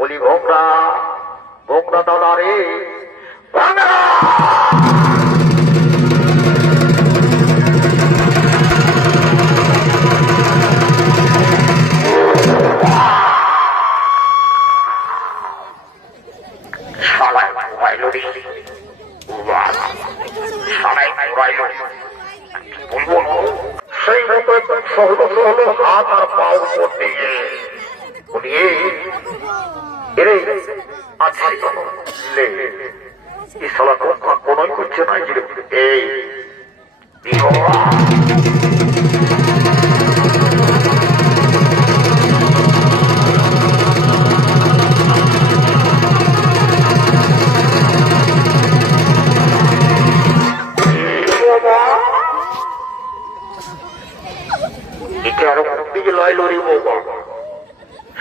বলি ভোগরা ভোগরা দাদা রে সেই মতো সহল সহল হাত আর পাও করতে গিয়ে বলি এরে আছে এই শালা কোনই করছে না এই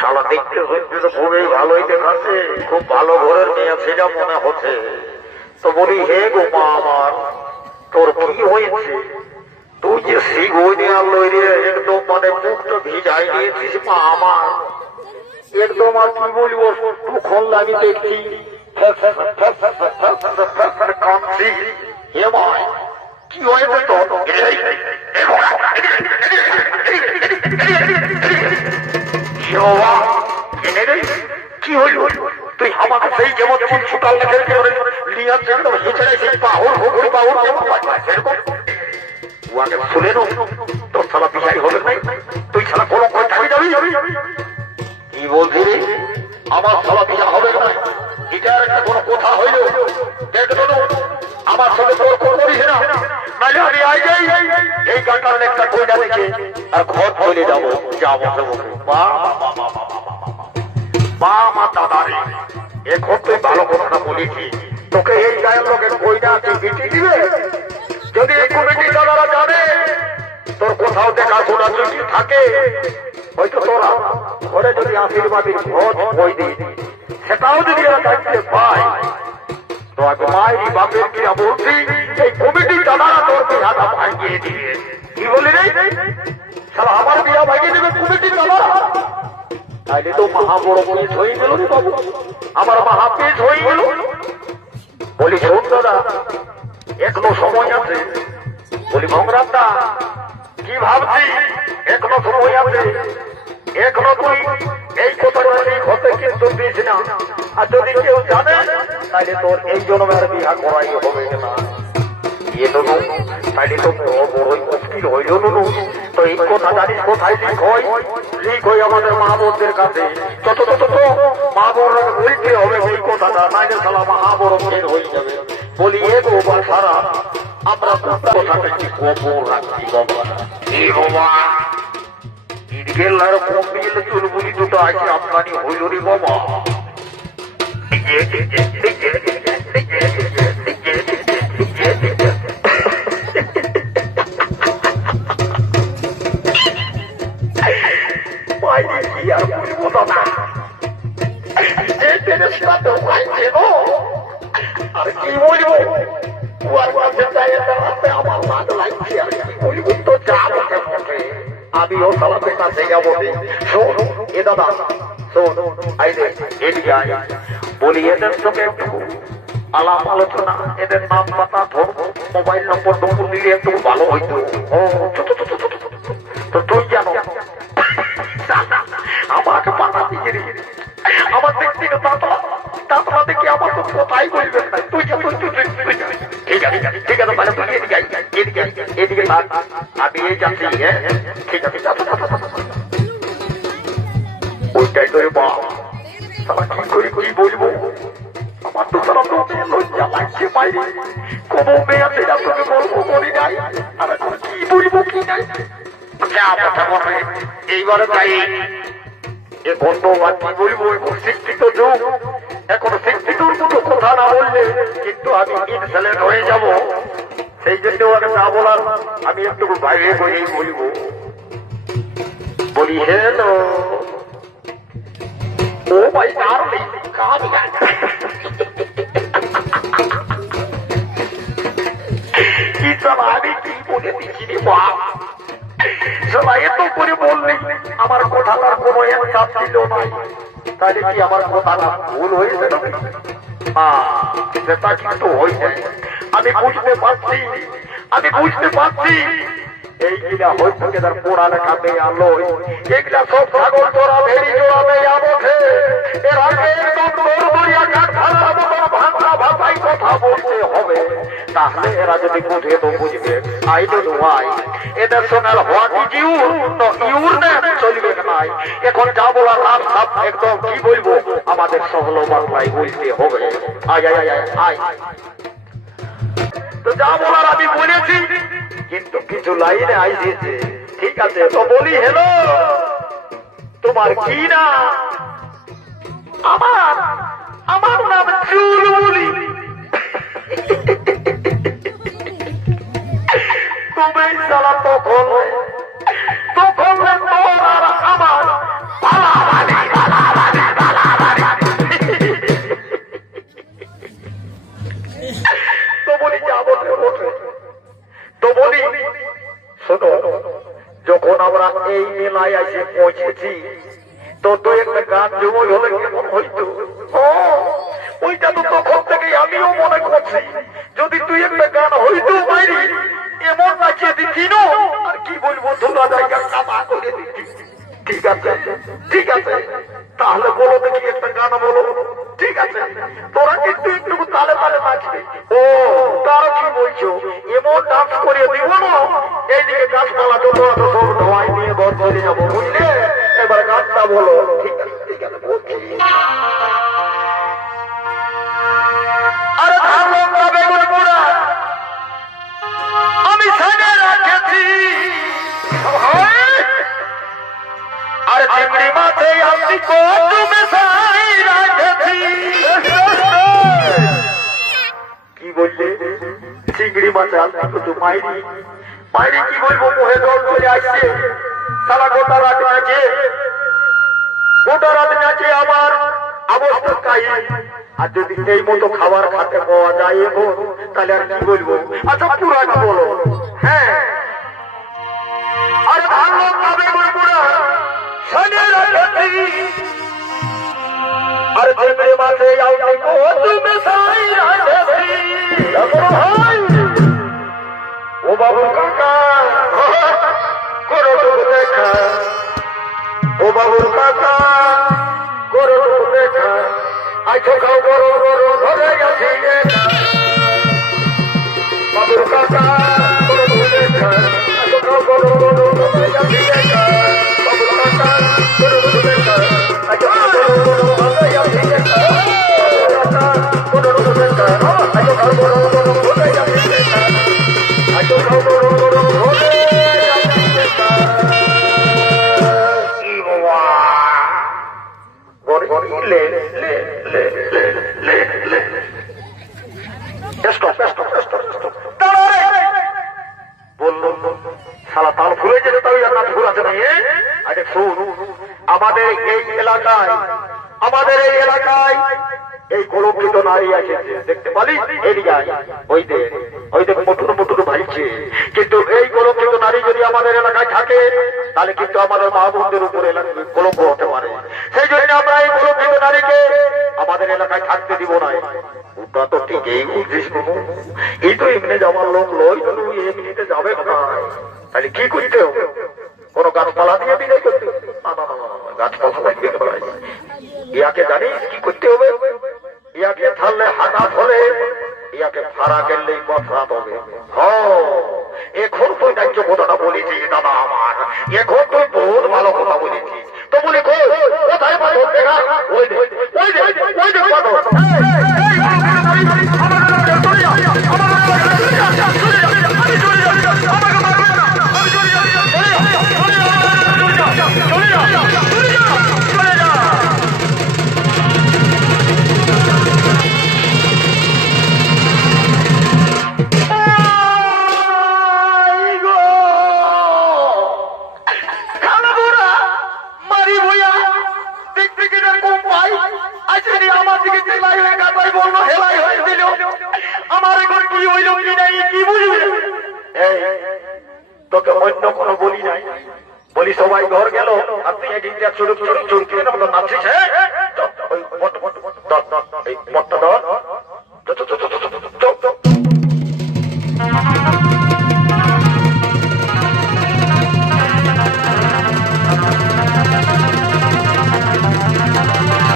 শালা দেখতে হচ্ছে তো খুবই ভালোই দেখাচ্ছে, খুব ভালো ঘরের মেয়ে সেটা মনে হচ্ছে। তো বলি হে গো মা আমার, তোর কি হয়েছে? তুই যে শিগই নিয়ে আনলো একদম মানে মুখটা ভিজাই দিয়েছিস মা আমার, একদম আর কি বলবো তখন আমি দেখছি কাঁদছি। হে মা কি হয়েছে তোর? কি হইল? তুই আমাকে সেই যেমন যেমন ছুটাল শুনে নো তোর ছাড়া বিচারি হবে নাই, তুই ছাড়া কোনো থাকি যাবি। কি বলছি রে? আমার ছাড়া বিচার হবে না, এটার একটা কোনো কথা হইল? আমার সাথে তোর করিস না, নাহলে আমি আই যাই এই কাটার একটা কইনা দেখে আর ঘর চলে যাবো। যাবো মা মা দাদা রে, এখন তুই ভালো কথা বলেছি। তোকে এই গায়ের লোকের কইনা তুই বিটি দিবে? যদি এই কমিটি দাদারা জানে তোর কোথাও দেখাশোনা যদি থাকে, হয়তো তোরা ঘরে যদি আশীর্বাদী ভোজ বই দিই, সেটাও যদি এরা দেখতে পায় তো আগে মায়ের বাপের কিনা বলছি এই কমিটি দাদারা তোর বিহাটা ভাঙিয়ে দিবে। কি বলি রে? সারা আমার বিয়া ভাঙিয়ে দেবে কমিটি দাদারা? তাইলে তো মহা বড় পেজ হয়ে গেল রে বাবু, আমার মহা পেজ হয়ে গেল। বলি শোন দাদা, এখনো সময় আছে। বলি ভোগরামদা কি ভাবছি? এখনো সময় আছে, এখনো তুই এই কথাটা ঠিক হতে কিন্তু দিস না। আর যদি কেউ জানে তাহলে তোর এই জন্মের বিহা করাই হবে না। তাইলে তো বড়ই মুশকিল হইল নুনু। তো এই কথা জানিস কোথায় লিখ হয় আমাদের মা বোনদের কাছে। তত মা বোনরা বলতে হবে ওই কথাটা, নাইলে সালা মহা বড় ফের হয়ে যাবে। বলি এ বাবা সারা আমরা কথাটা কি গোপন রাখছি বাবা। এ বাবা গেলার কমিল চুলবুলি দুটো আছে আমদানি হইল রে বাবা। কি বলবো আমার ভাত লাগছে আর কি বলবো, তো যা আমিও সালাতের কাছে যাবো। শোন এ দাদা শোন, এদিকে আয়। বলি এদের সঙ্গে একটু আলাপ আলোচনা, এদের নাম পাতা ধর্ম মোবাইল নম্বর নম্বর দিলে একটু ভালো হইতো। তো তুই জানো আমাকে পাতা দিয়ে আমার দেখছি তাতলা দেখি আমার তো কোথায় বলবেন না। তুই ঠিক আছে ঠিক আছে, মানে তুই এদিকে আমি এই যাচ্ছি। ঠিক আছে ওইটাই তো বা কি করে বলবো, আমার তো সারা তো লজ্জা লাগছে বাইরে। কোনো মেয়ে আছে যা তোকে গল্প করি নাই, আর এখন কি বলবো কি নাই যা কথা বলবে। এইবারে তাই এখন তো আর কি বলবো, এখন শিক্ষিত যুগ, এখন শিক্ষিতর মতো কথা না বললে কিন্তু আমি ইনসেলেন্ট হয়ে যাব। সেই জন্য আমি না বলার, আমি একটু বাইরে বলেই বলবো। বলি হ্যালো ও ভাই ডার্লিং, আমি কি বলে দিচ্ছি রে বাপ, সবাই এত করে বললি আমার কথাটার কোনো অ্যান্সার ছিল নাই। তাহলে কি আমার কথাটা ভুল হয়েছে নাকি? সেটা কিন্তু হয়েছে, আমি বুঝতে পারছি, আমি বুঝতে পারছি। এইগুলা হয়তো তার পড়ালেখা মেয়ে আলো, এগুলা সব ছাগল তোরা ভেড়ি জোড়াবে আমঠে, এর আগে একদম দৌড়িয়া কাঠ ভাঙা মতন ভাঙা ভাষায় কথা বলতে হবে, তাহলে এরা যদি বুঝে তো বুঝবে। আই ডোন্ট নো হোয়াই এদের সঙ্গে what is your no your name চলবে না। এখন যা বলার রাত সাপ একদম কি বলবো আমাদের সহল বাংলায় বলতে হবে। আয় আয় আয় আয় তো যা বলার আমি বলেছি, কিন্তু কিছু লাইনে আইছে। ঠিক আছে তো বলি, হ্যালো তোমার কি না? আমার আমার নাম চুলবুলি। তুমি সালা তখন তখন তোর আর আমার তো বলি যাবো তো বলি শোনো, যখন আমরা এই মেলায় এসে পৌঁছেছি তো তো একটা গান জমল হলে কেমন হইতো? ওইটা তো তখন থেকে আমিও মনে করছি, যদি তুই একটা গান হইতো বাইরে এমন নাচিয়ে দিচ্ছি না, আর কি বলবো তোরা জায়গা কামা করে দিচ্ছি। ঠিক আছে ঠিক আছে, তাহলে বলো দেখি একটা গান বলো। ঠিক আছে, তোরা কিন্তু একটু তালে তালে নাচবে। ও তার কি বলছো, এমন ডান্স করিয়ে দিব না, এইদিকে গাছপালা যত আছে সব ধোয়াই নিয়ে ঘর চলে যাবো, বুঝলে? এবার গানটা বলো। ঠিক আছে ঠিক আছে বলছি। আরে ধারণ বেগুন পোড়া আমি সামনে রাখেছি, আর চিংড়ি মাছে আমি কত মেশাই রাখেছি। কি বললে? চিংড়ি মাছে আমি কত মাইরি মাইরি, কি বলবো মুহে জল চলে আসছে। সারা গোটা রাত নাচে, গোটা রাত নাচে আমার অবস্থা কাই। আর যদি এই মতো খাবার খাতে পাওয়া যায় এখন, তাহলে আর কি বলবো? আচ্ছা পুরাটা বলো। হ্যাঁ, আর ভালো খাবে পুরা শনি রাখি, আর চিংড়ি মাছে আমি কত মেশাই রাখেছি। ও বাবু কাকা করো দেখা, ও বাবুর কাকা করো দেখা, আইছো খাও বড় বড় ধরে গেছি। বাবুর কাকা করো দেখা, আইছো খাও বড় বড় ধরে গেছি। বাবুর কাকা করো দেখা, আইছো খাও বড় বড় ধরে গেছি। বাবুর কাকা করো দেখা, আইছো খাও বড় বড় ধরে গেছি। আইছো খাও বড় বড় ধরে গেছি। লে লে লে লে লে লে বললো সালা তাল ফুলে যেতে তাই আর নাচ ঘুরাতে নাই। আরে শুন, আমাদের এই এলাকায় এই কলঙ্কিত নারী আছে, দেখতে পালি এদিকে ওই দেখ মটুর মটুর ভাইছে। কিন্তু এই কলঙ্কিত নারী যদি আমাদের এলাকায় থাকে, তাহলে কিন্তু আমাদের মা বোনদের উপরে কলঙ্ক হতে পারে। সেই জন্য আমরা এই কলঙ্কিত নারীকে আমাদের এলাকায় থাকতে দিব না। ওটা তো ঠিকই বুঝিস, এই তো এমনি যাওয়ার লোক লয়, এমনিতে যাবে না। তাহলে কি করতে হবে? কোন গাছপালা দিয়ে বিদায় করতে হবে? গাছপালা ইয়াকে জানিস কি করতে হবে? ইয়াকে থাকলে হাঁটা ধরে, ইয়াকে ভাড়া গেলেই বসরাত হবে। এখন তুই ন্যায্য কথাটা বলেছিস দাদা আমার, এখন তুই বহুত ভালো কথা বলেছিস। তো বলি কোথায় পাথর দেখা? ওই দেখ বলি সবাই ঘর গেল আর তুই এদিকটা চুরুক চুরুক চুরকি নাচ্ছিস। হ্যাঁ এই মটটা ধর